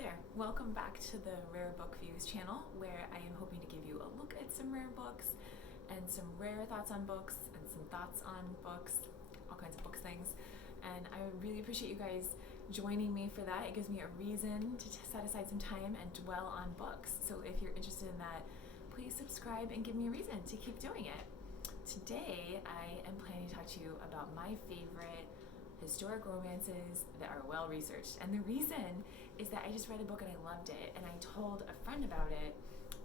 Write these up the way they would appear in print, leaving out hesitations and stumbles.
there, welcome back to the Rare Book Views channel, where I am hoping to give you a look at some rare books and some rare thoughts on books and some thoughts on books, all kinds of books things. And I really appreciate you guys joining me for that. It gives me a reason to set aside some time and dwell on books. So if you're interested in that, please subscribe and give me a reason to keep doing it. Today I am planning to talk to you about my favorite historic romances that are well researched. And the reason is that I just read a book and I loved it, and I told a friend about it,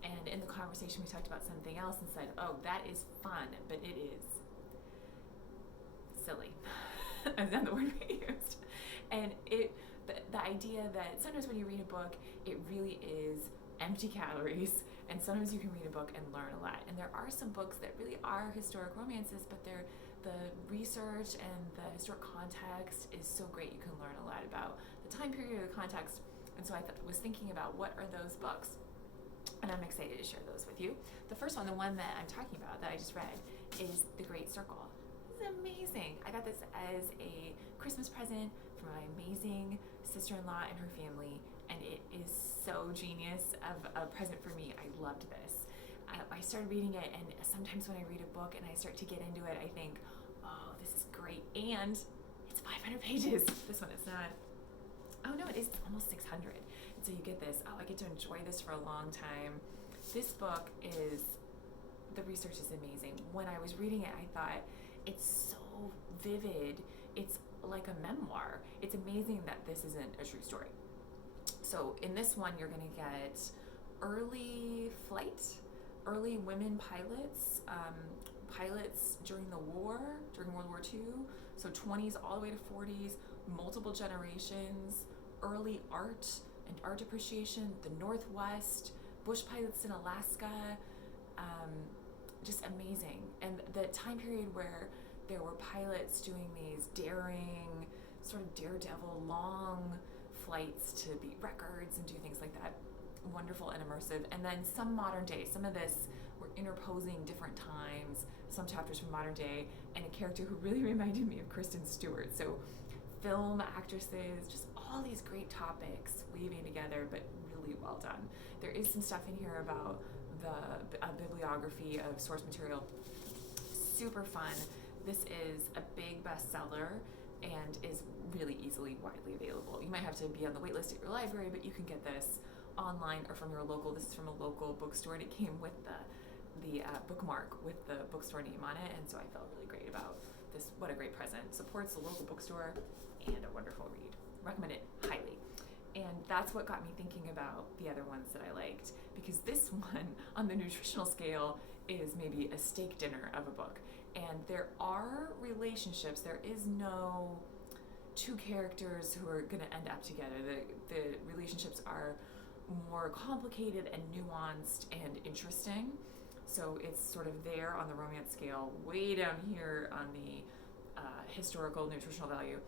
and in the conversation we talked about something else and said, oh, that is fun, but it is silly. That's not the word we used. And the idea that sometimes when you read a book, it really is empty calories, and sometimes you can read a book and learn a lot. And there are some books that really are historic romances, but the research and the historic context is so great. You can learn a lot about the time period or the context. And so I was thinking about what are those books, and I'm excited to share those with you. The first one, the one that I'm talking about that I just read, is The Great Circle. This is amazing. I got this as a Christmas present from my amazing sister-in-law and her family, and it is so genius of a present for me. I loved this. I started reading it, and sometimes when I read a book and I start to get into it, I think, oh, this is great. And it's 500 pages. This one is not. Oh no, it is almost 600. And so you get this, oh, I get to enjoy this for a long time. This book the research is amazing. When I was reading it, I thought, it's so vivid. It's like a memoir. It's amazing that this isn't a true story. So in this one, you're gonna get early flight, early women pilots, pilots during the war, during World War II, so 20s all the way to 40s, multiple generations, early art and art appreciation, the Northwest, bush pilots in Alaska, just amazing. And the time period where there were pilots doing these daring, sort of daredevil, long flights to beat records and do things like that. Wonderful and immersive. And then some modern day. Some of this were interposing different times, some chapters from modern day, and a character who really reminded me of Kristen Stewart. So film actresses, just all these great topics weaving together, but really well done. There is some stuff in here about the bibliography of source material. Super fun. This is a big bestseller and is really easily widely available. You might have to be on the wait list at your library, but you can get this online or from your local. This is from a local bookstore, and it came with the bookmark with the bookstore name on it, and so I felt really great about this. What a great present. Supports the local bookstore and a wonderful read. Recommend it highly. And that's what got me thinking about the other ones that I liked, because this one on the nutritional scale is maybe a steak dinner of a book. And there are relationships. There is no two characters who are going to end up together. The relationships are more complicated and nuanced and interesting. So it's sort of there on the romance scale, way down here on the historical nutritional value,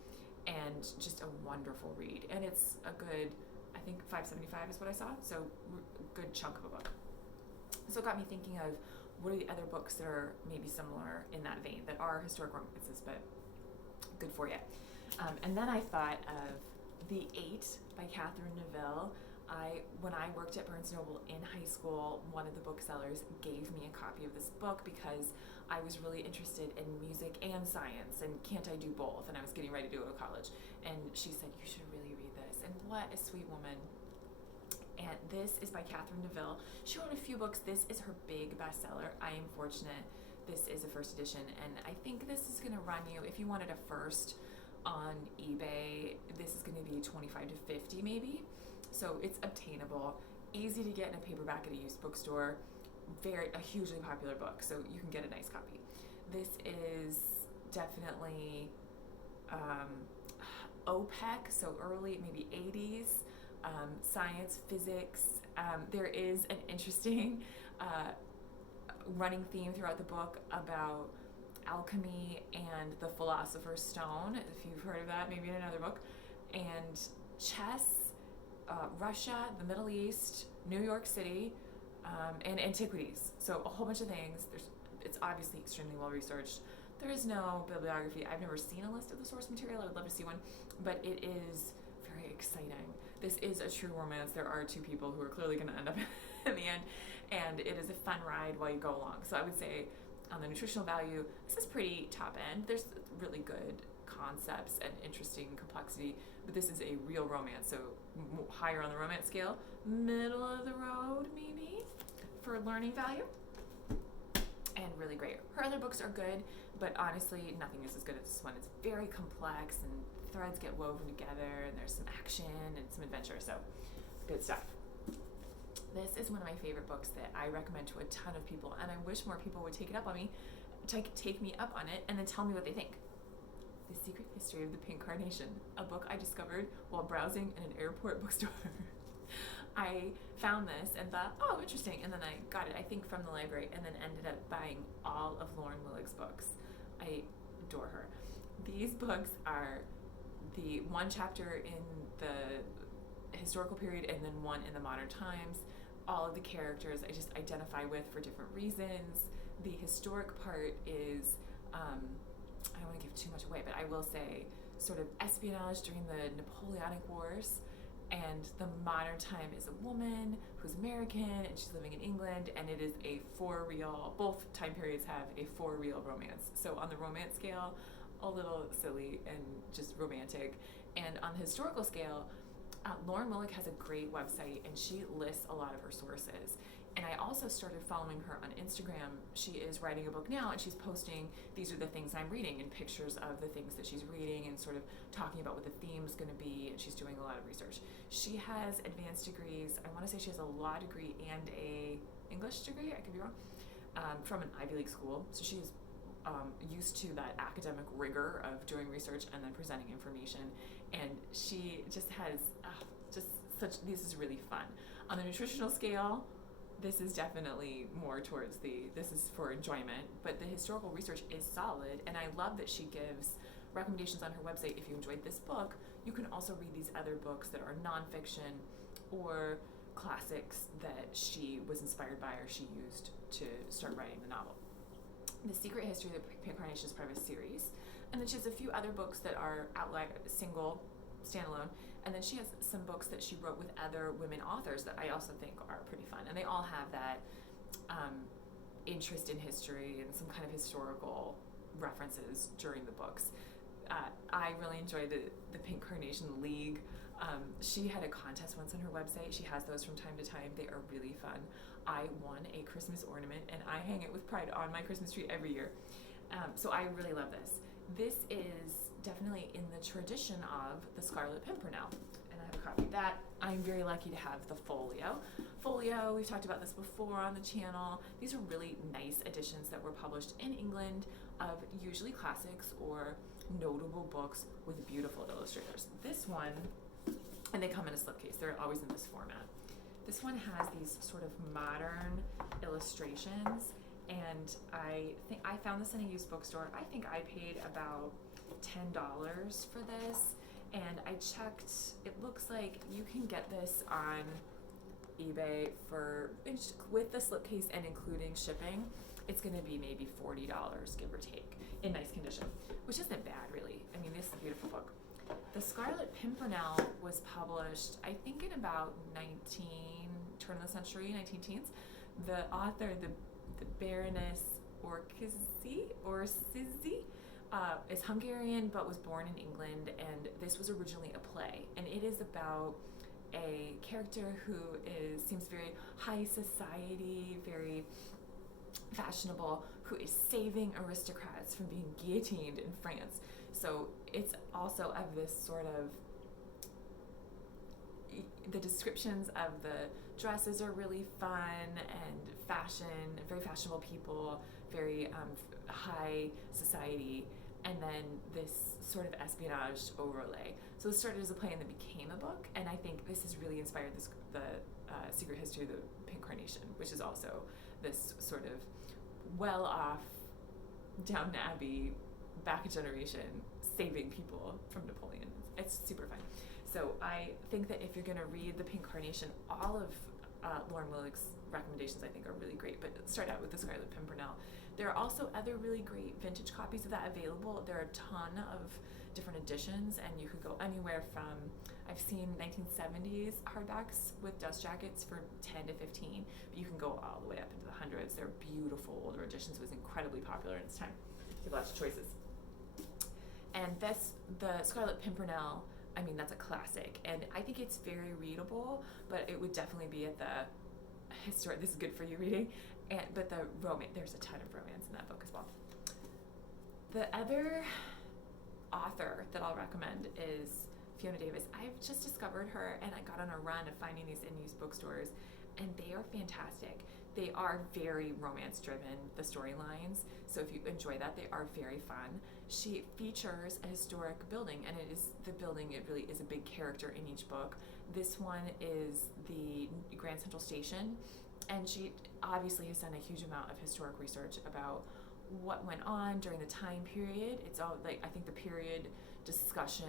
and just a wonderful read. And it's a good, I think $5.75 is what I saw, so good chunk of a book. So it got me thinking of what are the other books that are maybe similar in that vein, that are historic romances, but good for you. And then I thought of The Eight by Katherine Neville. When I worked at Barnes & Noble in high school, one of the booksellers gave me a copy of this book because I was really interested in music and science, and can't I do both? And I was getting ready to go to college. And she said, you should really read this. And what a sweet woman. And this is by Katherine Neville. She wrote a few books. This is her big bestseller. I am fortunate. This is a first edition, and I think this is gonna run you, if you wanted a first on eBay, this is gonna be 25 to 50 maybe. So it's obtainable, easy to get in a paperback at a used bookstore, a hugely popular book, so you can get a nice copy. This is definitely OPEC, so early, maybe 80s, science, physics. There is an interesting running theme throughout the book about alchemy and the Philosopher's Stone, if you've heard of that, maybe in another book, and chess, Russia, the Middle East, New York City, and antiquities. So a whole bunch of things. It's obviously extremely well researched. There is no bibliography. I've never seen a list of the source material. I would love to see one, but it is very exciting. This is a true romance. There are two people who are clearly going to end up in the end, and it is a fun ride while you go along. So I would say on the nutritional value, this is pretty top end. There's really good concepts and interesting complexity, but this is a real romance, so higher on the romance scale, middle of the road maybe for learning value, and really great. Her other books are good, but honestly nothing is as good as this one. It's very complex and threads get woven together, and there's some action and some adventure, so good stuff. This is one of my favorite books that I recommend to a ton of people, and I wish more people would take me up on it and then tell me what they think. The Secret History of the Pink Carnation, a book I discovered while browsing in an airport bookstore. I found this and thought, oh, interesting, and then I got it, I think, from the library, and then ended up buying all of Lauren Willig's books. I adore her. These books are the one chapter in the historical period and then one in the modern times. All of the characters I just identify with for different reasons. The historic part is, I don't want to give too much away, but I will say sort of espionage during the Napoleonic Wars, and the modern time is a woman who's American and she's living in England, and it is a for real, both time periods have a for real romance. So on the romance scale, a little silly and just romantic, and on the historical scale, Lauren Willig has a great website and she lists a lot of her sources. And I also started following her on Instagram. She is writing a book now, and she's posting, these are the things I'm reading, and pictures of the things that she's reading, and sort of talking about what the theme's going to be, and she's doing a lot of research. She has advanced degrees. I want to say she has a law degree and a English degree, I could be wrong, from an Ivy League school. So she's used to that academic rigor of doing research and then presenting information. And she just has this is really fun. On the nutritional scale, this is definitely more towards this is for enjoyment, but the historical research is solid, and I love that she gives recommendations on her website. If you enjoyed this book, you can also read these other books that are nonfiction or classics that she was inspired by or she used to start writing the novel. The Secret History of the Pink Carnation is part of a series, and then she has a few other books that are single, standalone, and then she has some books that she wrote with other women authors that I also think are pretty fun, and they all have that interest in history and some kind of historical references during the books. I really enjoyed the Pink Carnation League. She had a contest once on her website. She has those from time to time. They are really fun. I won a Christmas ornament, and I hang it with pride on my Christmas tree every year. So I really love this. This is definitely in the tradition of the Scarlet Pimpernel, and I have a copy of that. I'm very lucky to have the Folio. Folio, we've talked about this before on the channel. These are really nice editions that were published in England of usually classics or notable books with beautiful illustrators. This one, and they come in a slipcase, they're always in this format. This one has these sort of modern illustrations, and I think I found this in a used bookstore. I think I paid about $10 for this, and I checked, it looks like you can get this on eBay with the slipcase and including shipping. It's going to be maybe $40, give or take, in nice condition, which isn't bad really. I mean, this is a beautiful book. The Scarlet Pimpernel was published, I think, in about turn of the century, 19 teens. The author, the Baroness Orczy, is Hungarian but was born in England, and this was originally a play, and it is about a character who seems very high society, very fashionable, who is saving aristocrats from being guillotined in France. So it's also of this sort of, the descriptions of the dresses are really fun and fashion, very fashionable people, very high society, and then this sort of espionage overlay. So this started as a play and then became a book, and I think this has really inspired the Secret History of the Pink Carnation, which is also this sort of well-off, Downton Abbey, back a generation, saving people from Napoleon. It's super fun. So I think that if you're going to read the Pink Carnation, all of Lauren Willig's recommendations I think are really great, but start out with the Scarlet Pimpernel. There are also other really great vintage copies of that available. There are a ton of different editions, and you could go anywhere from, I've seen 1970s hardbacks with dust jackets for 10 to 15, but you can go all the way up into the hundreds. They're beautiful older editions. It was incredibly popular in its time. You have lots of choices. And that's the Scarlet Pimpernel. I mean, that's a classic, and I think it's very readable, but it would definitely be at the historic, this is good for you reading, but the romance, there's a ton of romance in that book as well. The other author that I'll recommend is Fiona Davis. I've just discovered her, and I got on a run of finding these in used bookstores, and they are fantastic. They are very romance driven, the storylines, so if you enjoy that, they are very fun. She features a historic building, and it really is a big character in each book. This one is the Grand Central Station, and she obviously has done a huge amount of historic research about what went on during the time period. It's all like, I think the period discussion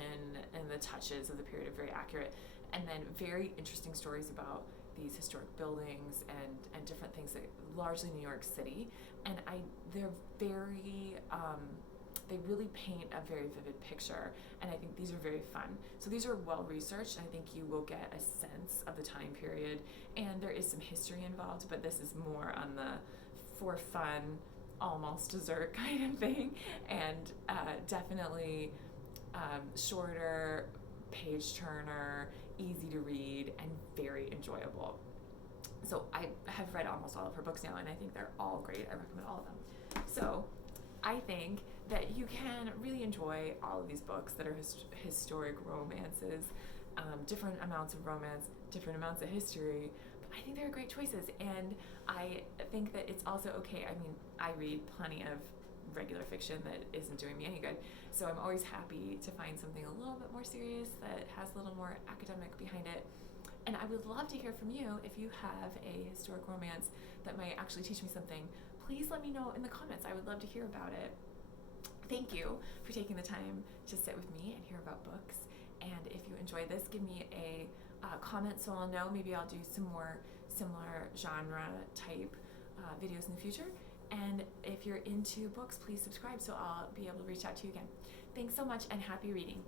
and the touches of the period are very accurate, and then very interesting stories about these historic buildings and different things that largely New York City, and they're very they really paint a very vivid picture, and I think these are very fun. So these are well researched, and I think you will get a sense of the time period, and there is some history involved, but this is more on the for fun, almost dessert kind of thing, and definitely shorter, page turner, easy to read, and very enjoyable. So I have read almost all of her books now, and I think they're all great. I recommend all of them. So I think that you can really enjoy all of these books that are historic romances, different amounts of romance, different amounts of history, but I think they're great choices, and I think that it's also okay. I mean, I read plenty of regular fiction that isn't doing me any good, so I'm always happy to find something a little bit more serious that has a little more academic behind it. And I would love to hear from you. If you have a historic romance that might actually teach me something, please let me know in the comments. I would love to hear about it. Thank you for taking the time to sit with me and hear about books. And if you enjoy this, give me a comment so I'll know. Maybe I'll do some more similar genre type videos in the future. And if you're into books, please subscribe so I'll be able to reach out to you again. Thanks so much, and happy reading.